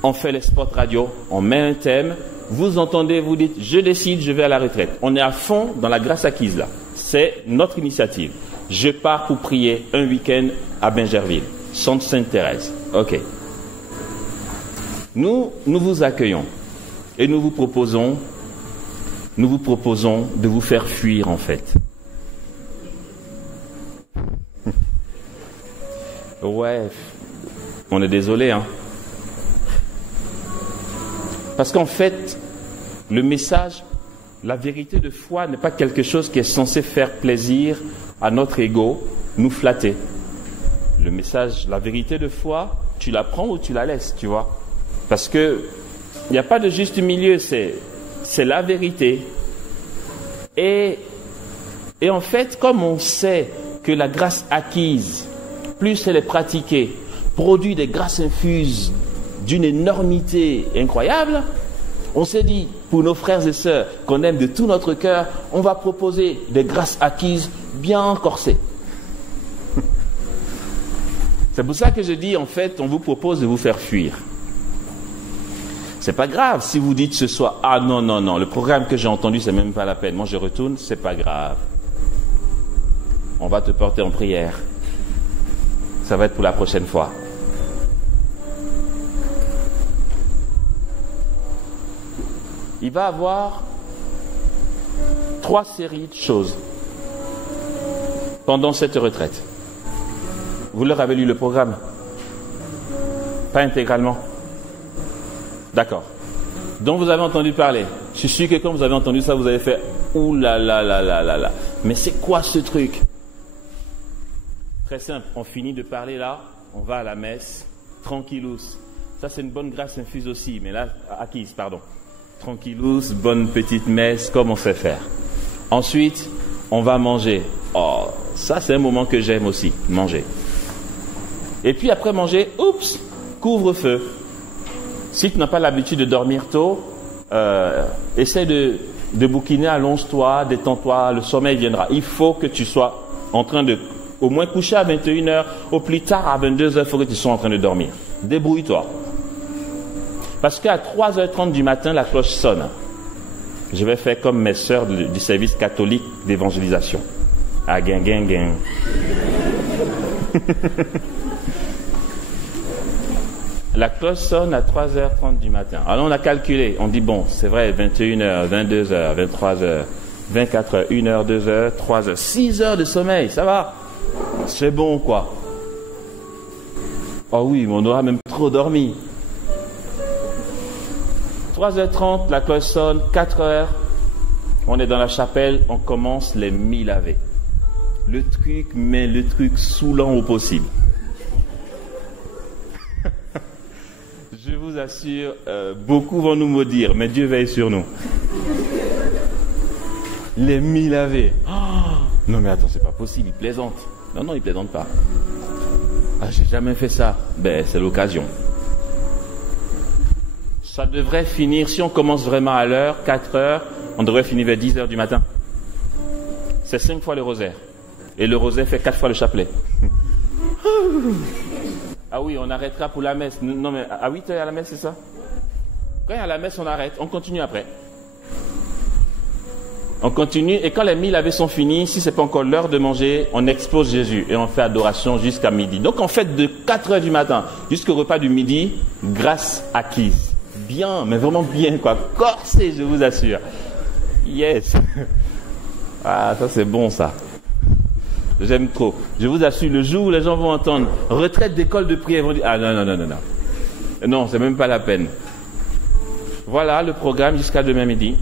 on fait les spots radio, on met un thème, vous entendez, vous dites, je décide, je vais à la retraite. On est à fond dans la grâce acquise là. C'est notre initiative. Je pars pour prier un week-end à Bingerville, Centre Sainte-Thérèse. Ok. Nous vous accueillons et nous vous proposons de vous faire fuir en fait. Ouais, on est désolé, hein. Parce qu'en fait, le message, la vérité de foi n'est pas quelque chose qui est censé faire plaisir à notre ego, nous flatter. Le message, la vérité de foi, tu la prends ou tu la laisses, tu vois. Parce que il n'y a pas de juste milieu, c'est la vérité. Et en fait, comme on sait que la grâce acquise, plus elle est pratiquée, produit des grâces infuses d'une énormité incroyable, on s'est dit, pour nos frères et sœurs qu'on aime de tout notre cœur, on va proposer des grâces acquises bien corsées. C'est pour ça que je dis, en fait, on vous propose de vous faire fuir. C'est pas grave si vous dites ce soir, ah non, le programme que j'ai entendu, c'est même pas la peine. Moi, je retourne, c'est pas grave. On va te porter en prière. Ça va être pour la prochaine fois. Il va y avoir 3 séries de choses pendant cette retraite. Vous leur avez lu le programme? Pas intégralement? D'accord. Donc vous avez entendu parler. Je suis sûr que quand vous avez entendu ça, vous avez fait ouh là là là là là là. Mais c'est quoi ce truc? Très simple. On finit de parler là, on va à la messe, tranquillous. Ça c'est une bonne grâce infuse aussi, mais là acquise, pardon. Tranquillous, bonne petite messe, comme on sait faire. Ensuite, on va manger. Oh, ça c'est un moment que j'aime aussi, manger. Et puis après manger, oups, couvre-feu. Si tu n'as pas l'habitude de dormir tôt, essaie de bouquiner, allonge-toi, détends-toi, le sommeil viendra. Il faut que tu sois en train de au moins coucher à 21h, au plus tard à 22h, il faut que tu sois en train de dormir. Débrouille-toi. Parce qu'à 3h30 du matin, la cloche sonne. Je vais faire comme mes sœurs du service catholique d'évangélisation. Ah, gain. La cloche sonne à 3h30 du matin. Alors on a calculé, on dit bon, c'est vrai, 21h, 22h, 23h, 24h, 1h, 2h, 3h, 6 heures de sommeil, ça va. C'est bon quoi. Oh oui, mais on aura même trop dormi. 3h30, la cloche sonne, 4h, on est dans la chapelle, on commence les mi-lavés. Le truc saoulant au possible. Je vous assure, beaucoup vont nous maudire, mais Dieu veille sur nous. Les mi-lavés. Oh, non mais attends, c'est pas possible, il plaisante. Non, il plaisante pas. Ah, j'ai jamais fait ça. Ben, c'est l'occasion. Ça devrait finir, si on commence vraiment à l'heure, 4h, on devrait finir vers 10h du matin. C'est 5 fois le rosaire. Et le rosaire fait 4 fois le chapelet. Ah oui, on arrêtera pour la messe. Non, mais à 8h à la messe, c'est ça? Quand il y a la messe, on arrête. On continue après. On continue. Et quand les mi-lavés sont finis, si ce n'est pas encore l'heure de manger, on expose Jésus. Et on fait adoration jusqu'à midi. Donc, en fait, de 4h du matin jusqu'au repas du midi, grâce acquise. Bien, mais vraiment bien, quoi. Corsé, je vous assure. Yes. Ah, ça, c'est bon, ça. J'aime trop. Je vous assure, le jour où les gens vont entendre retraite d'école de prière, ils vont dire ah non. Non, c'est même pas la peine. Voilà le programme jusqu'à demain midi.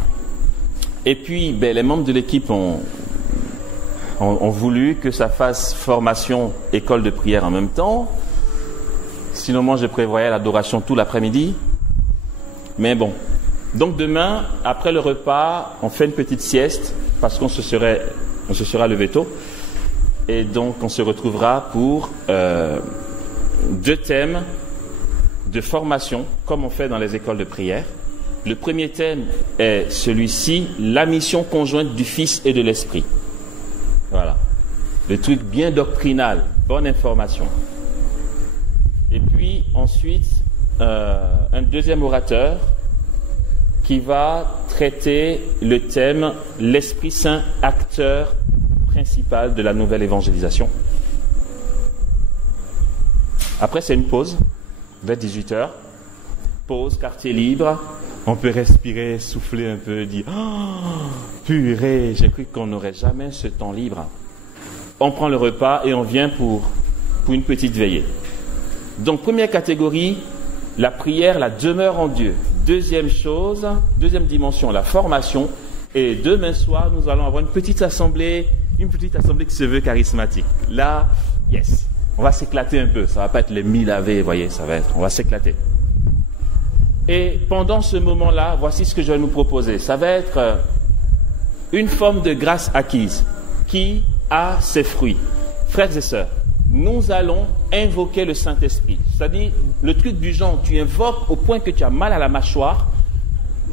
Et puis, les membres de l'équipe ont voulu que ça fasse formation école de prière en même temps. Sinon, moi, je prévoyais l'adoration tout l'après-midi. Mais bon. Donc demain, après le repas, on fait une petite sieste parce qu'on se sera levé tôt. Et donc, on se retrouvera pour 2 thèmes de formation, comme on fait dans les écoles de prière. Le premier thème est celui-ci, la mission conjointe du Fils et de l'Esprit. Voilà. Le truc bien doctrinal, bonne information. Et puis, ensuite, un deuxième orateur qui va traiter le thème « L'Esprit Saint, acteur principal de la nouvelle évangélisation ». Après, c'est une pause, vers 18h. Pause, quartier libre. On peut respirer, souffler un peu, dire « Oh, purée, j'ai cru qu'on n'aurait jamais ce temps libre. » On prend le repas et on vient pour une petite veillée. Donc, première catégorie, la prière, la demeure en Dieu. Deuxième chose, deuxième dimension, la formation. Et demain soir, nous allons avoir une petite assemblée qui se veut charismatique. Là, yes, on va s'éclater un peu. Ça va pas être les 1000 AV, vous voyez, on va s'éclater. Et pendant ce moment-là, voici ce que je vais nous proposer. Ça va être une forme de grâce acquise qui a ses fruits. Frères et sœurs, nous allons invoquer le Saint-Esprit. C'est-à-dire, le truc du genre, tu invoques au point que tu as mal à la mâchoire,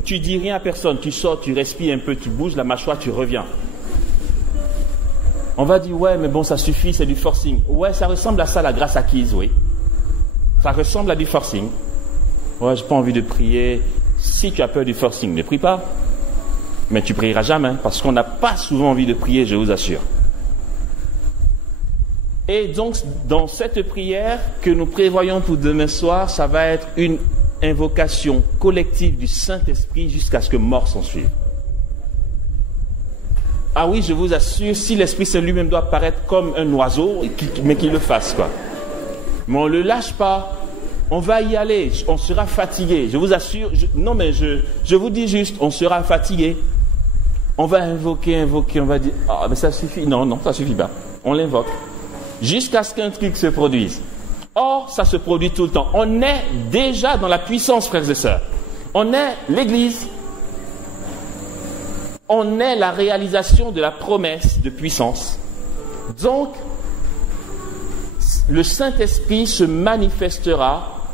tu dis rien à personne, tu sors, tu respires un peu, tu bouges la mâchoire, tu reviens. On va dire, ouais, mais bon, ça suffit, c'est du forcing. Ouais, ça ressemble à ça, la grâce acquise, oui. Ça ressemble à du forcing. Ouais, j'ai pas envie de prier. Si tu as peur du forcing, ne prie pas. Mais tu prieras jamais, parce qu'on n'a pas souvent envie de prier, je vous assure. Et donc, dans cette prière que nous prévoyons pour demain soir, ça va être une invocation collective du Saint-Esprit jusqu'à ce que mort s'en suive. Ah oui, je vous assure, si l'Esprit Saint lui-même doit paraître comme un oiseau, mais qu'il le fasse, quoi. Mais on ne le lâche pas. On va y aller. On sera fatigué. Je vous assure. Je vous dis juste, on sera fatigué. On va invoquer. On va dire, ah, mais ça suffit. Non, ça suffit pas. On l'invoque. Jusqu'à ce qu'un truc se produise. Or, ça se produit tout le temps. On est déjà dans la puissance, frères et sœurs. On est l'Église. On est la réalisation de la promesse de puissance. Donc, le Saint-Esprit se manifestera,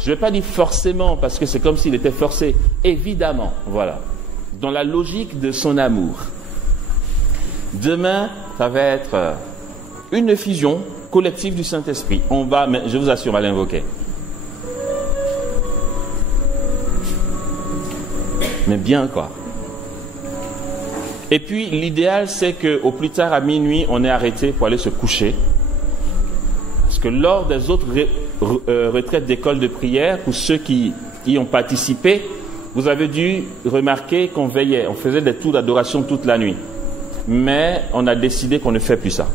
je ne vais pas dire forcément, parce que c'est comme s'il était forcé, évidemment, voilà, dans la logique de son amour. Demain, ça va être une effusion collective du Saint-Esprit. Je vous assure, on va l'invoquer. Mais bien, quoi. Et puis, l'idéal, c'est qu'au plus tard, à minuit, on est arrêté pour aller se coucher. Parce que lors des autres retraites d'école de prière, pour ceux qui y ont participé, vous avez dû remarquer qu'on veillait, on faisait des tours d'adoration toute la nuit. Mais on a décidé qu'on ne fait plus ça.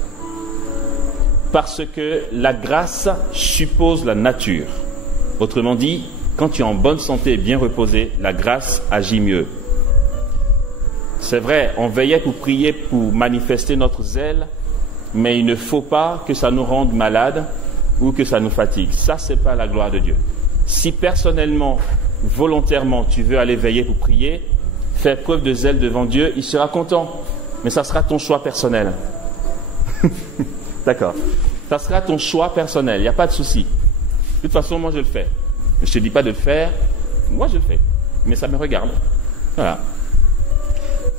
Parce que la grâce suppose la nature. Autrement dit, quand tu es en bonne santé et bien reposé, la grâce agit mieux. C'est vrai, on veillait pour prier, pour manifester notre zèle, mais il ne faut pas que ça nous rende malades ou que ça nous fatigue. Ça, c'est pas la gloire de Dieu. Si personnellement, volontairement, tu veux aller veiller pour prier, faire preuve de zèle devant Dieu, il sera content. Mais ça sera ton choix personnel. D'accord. Ça sera ton choix personnel, il n'y a pas de souci. De toute façon, moi, je le fais. Je ne te dis pas de le faire, moi, je le fais. Mais ça me regarde. Voilà.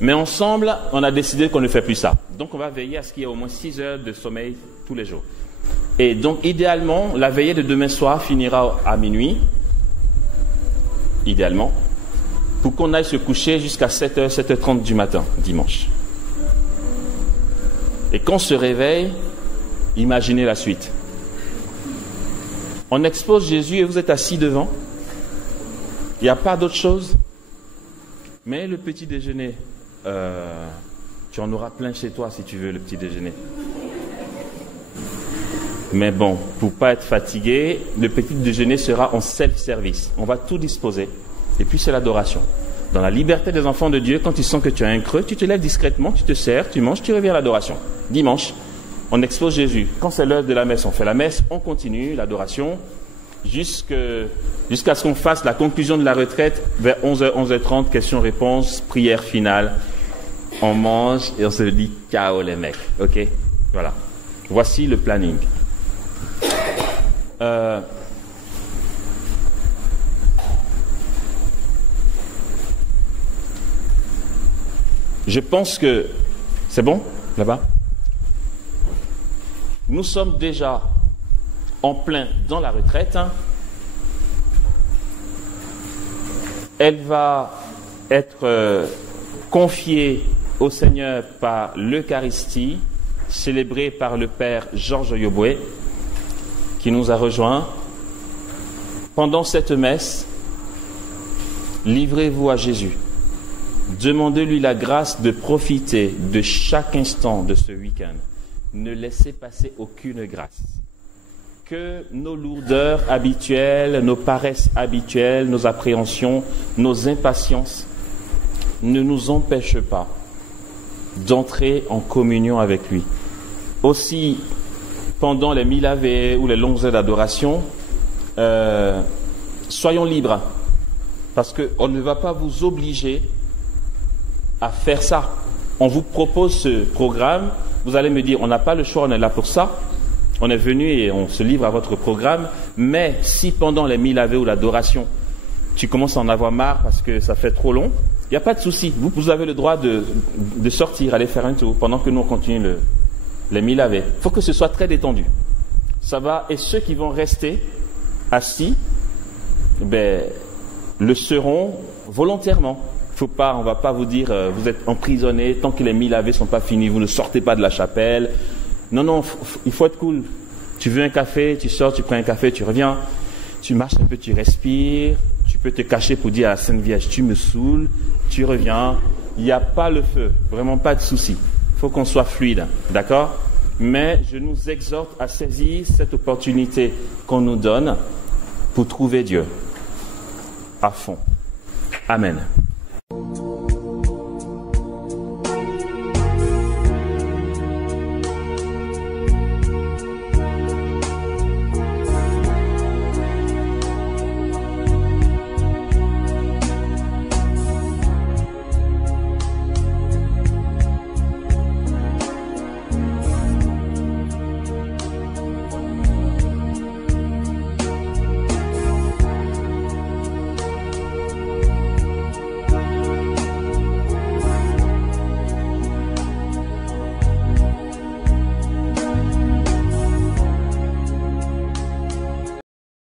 Mais ensemble, on a décidé qu'on ne fait plus ça. Donc, on va veiller à ce qu'il y ait au moins 6 heures de sommeil tous les jours. Et donc, idéalement, la veillée de demain soir finira à minuit. Idéalement. Pour qu'on aille se coucher jusqu'à 7h, 7h30 du matin, dimanche. Et quand on se réveille, imaginez la suite. On expose Jésus et vous êtes assis devant. Il n'y a pas d'autre chose. Mais le petit déjeuner, tu en auras plein chez toi si tu veux le petit déjeuner. Mais bon, pour ne pas être fatigué, le petit déjeuner sera en self-service. On va tout disposer. Et puis c'est l'adoration. Dans la liberté des enfants de Dieu, quand tu sens que tu as un creux, tu te lèves discrètement, tu te sers, tu manges, tu reviens à l'adoration. Dimanche, on expose Jésus. Quand c'est l'heure de la messe, on fait la messe, on continue l'adoration jusqu'à ce qu'on fasse la conclusion de la retraite vers 11h, 11h30, questions-réponses, prière finale. On mange et on se dit ciao les mecs, ok? Voilà. Voici le planning. Je pense que... C'est bon, là-bas? Nous sommes déjà en plein dans la retraite. Elle va être confiée au Seigneur par l'Eucharistie, célébrée par le Père Georges Yoboué, qui nous a rejoints. Pendant cette messe, livrez-vous à Jésus. Demandez-lui la grâce de profiter de chaque instant de ce week-end. Ne laissez passer aucune grâce. Que nos lourdeurs habituelles, nos paresses habituelles, nos appréhensions, nos impatiences ne nous empêchent pas d'entrer en communion avec lui. Aussi, pendant les 1000 Ave ou les longues heures d'adoration, soyons libres, parce qu'on ne va pas vous obliger à faire ça. On vous propose ce programme, vous allez me dire, on n'a pas le choix, on est là pour ça, on est venu et on se livre à votre programme, mais si pendant les 1000 Ave ou l'adoration, tu commences à en avoir marre parce que ça fait trop long, il n'y a pas de souci, vous avez le droit de sortir, aller faire un tour, pendant que nous on continue les 1000 Ave. Il faut que ce soit très détendu. Ça va, et ceux qui vont rester assis, le seront volontairement. On ne va pas vous dire, vous êtes emprisonnés, tant que les 1000 Ave ne sont pas finis, vous ne sortez pas de la chapelle. Non, il faut être cool. Tu veux un café, tu sors, tu prends un café, tu reviens, tu marches un peu, tu respires, tu peux te cacher pour dire à la Sainte Vierge, tu me saoules, tu reviens. Il n'y a pas le feu, vraiment pas de souci. Il faut qu'on soit fluide, d'accord? Mais je nous exhorte à saisir cette opportunité qu'on nous donne pour trouver Dieu à fond. Amen.